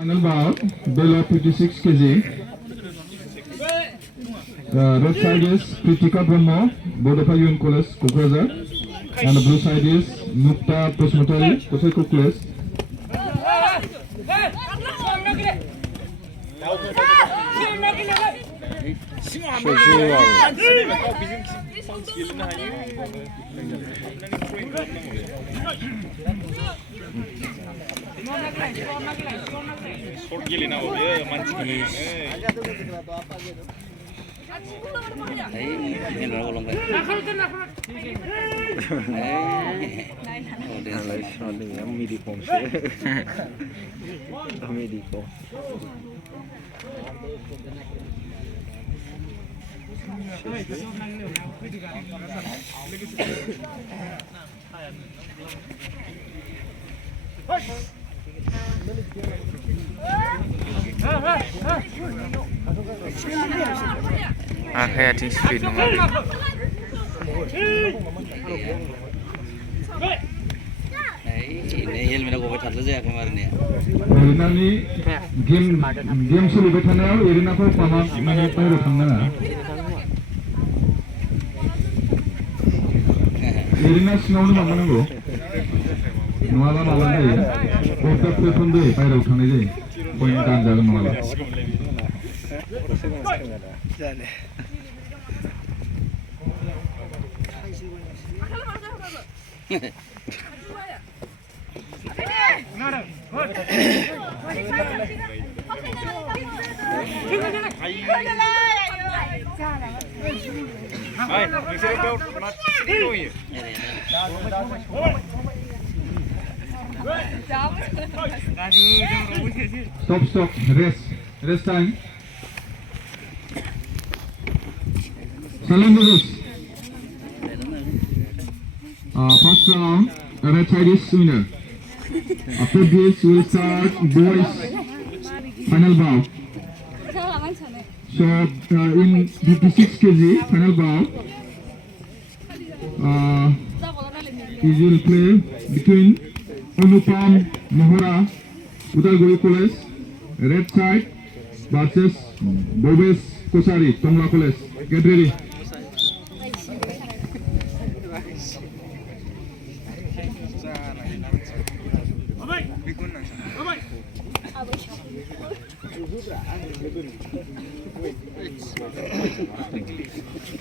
Final bout, below 56 kg. Red side is Kritika Brahma, Bodapayun College, Kukraza. And the blue side is Mukta Pusmatari, Kusai Kukles. Kayak di speed nomor. Ini helmet aku betul saja kemarin ya. Irina ni game sulit bertanya. Irina ko pama mana tahu bertanya. Irina snow ni mana go? Nuala malam ni. Kotak telepon deh, payah uthane deh. Point dan jaga nuala. Stop, rest time. Salandos. First round, red side is winner. After this, we will start boys final bout. So in 56 kg final bout, we will play between Anupam Mohora, Udalguri College, red side versus Bobes Kosari, Tongla College. Get ready.